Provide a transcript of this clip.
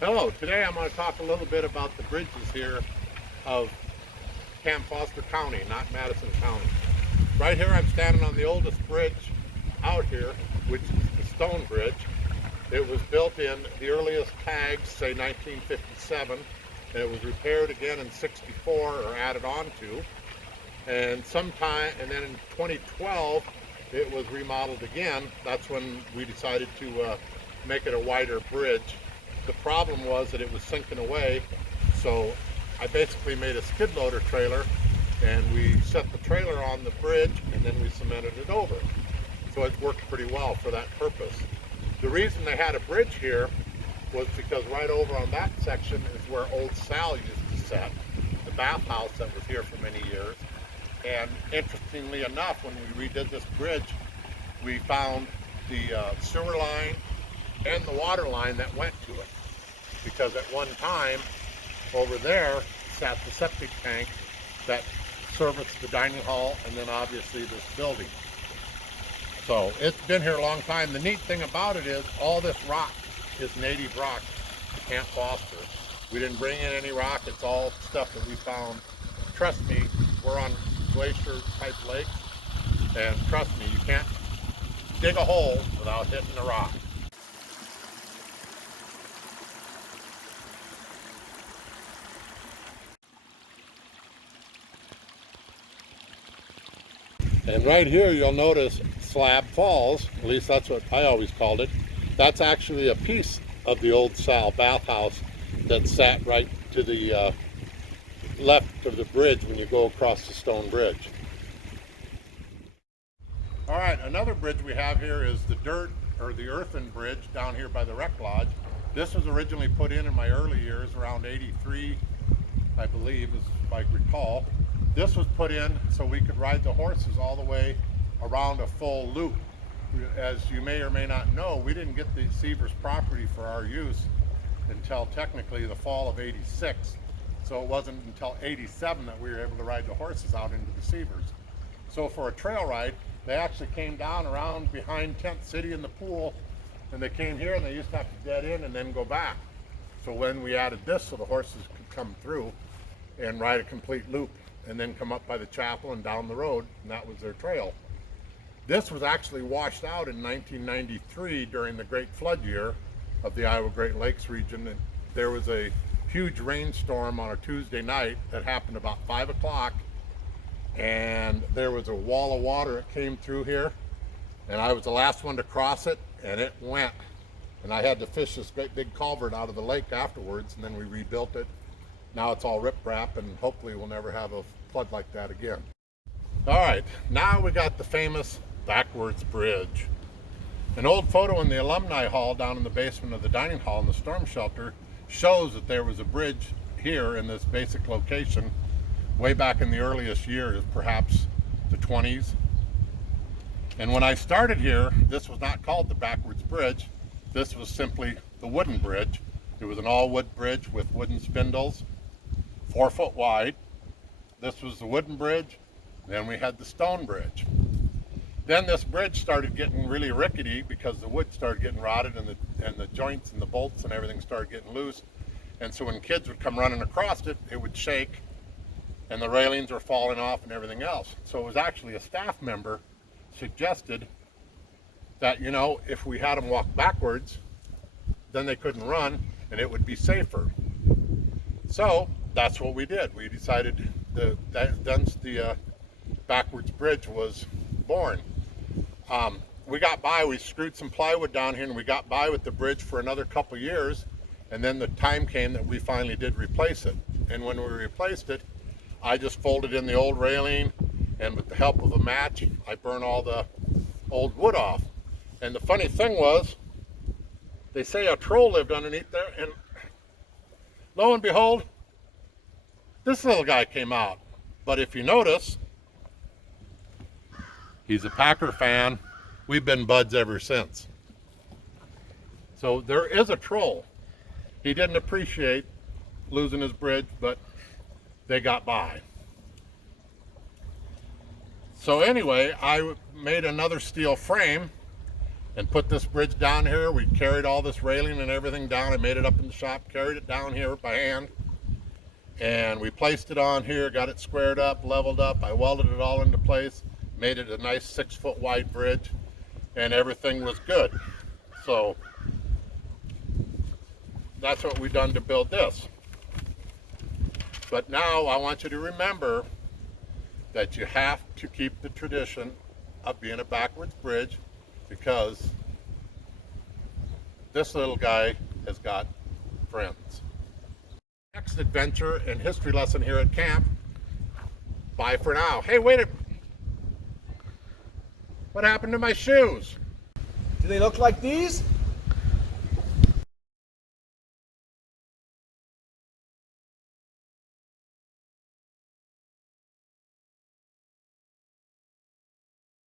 Hello, today I'm going to talk a little bit about the bridges here of Camp Foster County, not Madison County. Right here I'm standing on the oldest bridge out here, which is the Stone Bridge. It was built in the earliest tags, say 1957, and it was repaired again in 64 or added on to. And then in 2012 it was remodeled again. That's when we decided to make it a wider bridge. The problem was that it was sinking away, so I basically made a skid loader trailer and we set the trailer on the bridge and then we cemented it over. So it worked pretty well for that purpose. The reason they had a bridge here was because right over on that section is where old Sal used to set, the bathhouse that was here for many years. And interestingly enough, when we redid this bridge, we found the sewer line and the water line that went to it, because at one time over there sat the septic tank that serviced the dining hall and then obviously this building. So it's been here a long time. The neat thing about it is all this rock is native rock to Camp Foster. We didn't bring in any rock. It's all stuff that we found. Trust me, we're on glacier type lakes, and trust me, you can't dig a hole without hitting a rock. And right here you'll notice Slab Falls, at least that's what I always called it. That's actually a piece of the old Sal bathhouse that sat right to the left of the bridge when you go across the Stone Bridge. All right, another bridge we have here is the earthen bridge down here by the Rec Lodge. This was originally put in my early years, around 83, I believe, if I recall. This was put in so we could ride the horses all the way around a full loop. As you may or may not know, we didn't get the Seavers property for our use until technically the fall of '86. So it wasn't until '87 that we were able to ride the horses out into the Seavers. So for a trail ride, they actually came down around behind Tent City in the pool, and they came here and they used to have to dead in and then go back. So when we added this so the horses could come through and ride a complete loop and then come up by the chapel and down the road, and that was their trail. This was actually washed out in 1993 during the great flood year of the Iowa Great Lakes region. And there was a huge rainstorm on a Tuesday night that happened about 5 o'clock, and there was a wall of water that came through here, and I was the last one to cross it, and it went. And I had to fish this great big culvert out of the lake afterwards, and then we rebuilt it. Now it's all riprap, and hopefully we'll never have a flood like that again. All right, now we got the famous backwards bridge. An old photo in the alumni hall down in the basement of the dining hall in the storm shelter shows that there was a bridge here in this basic location way back in the earliest years, perhaps the 20s. And when I started here, this was not called the backwards bridge. This was simply the wooden bridge. It was an all-wood bridge with wooden spindles, 4 foot wide. This was the wooden bridge. Then we had the stone bridge. Then this bridge started getting really rickety because the wood started getting rotted and the joints and the bolts and everything started getting loose. And so when kids would come running across it, it would shake and the railings were falling off and everything else. So it was actually a staff member suggested that, you know, if we had them walk backwards, then they couldn't run and it would be safer. So that's what we did. We decided the backwards bridge was born. We got by, we screwed some plywood down here and we got by with the bridge for another couple years, and then the time came that we finally did replace it. And when we replaced it, I just folded in the old railing, and with the help of a match, I burned all the old wood off. And the funny thing was, they say a troll lived underneath there, and lo and behold, this little guy came out. But if you notice, he's a Packer fan. We've been buds ever since. So there is a troll. He didn't appreciate losing his bridge, but they got by. So anyway, I made another steel frame and put this bridge down here. We carried all this railing and everything down. I made it up in the shop, carried it down here by hand, and we placed it on here, got it squared up, leveled up. I welded it all into place, made it a nice 6-foot wide bridge, and everything was good. So that's what we've done to build this. But now I want you to remember that you have to keep the tradition of being a backwards bridge, because this little guy has got friends. Next adventure and history lesson here at camp. Bye for now. Hey, wait a minute. What happened to my shoes? Do they look like these?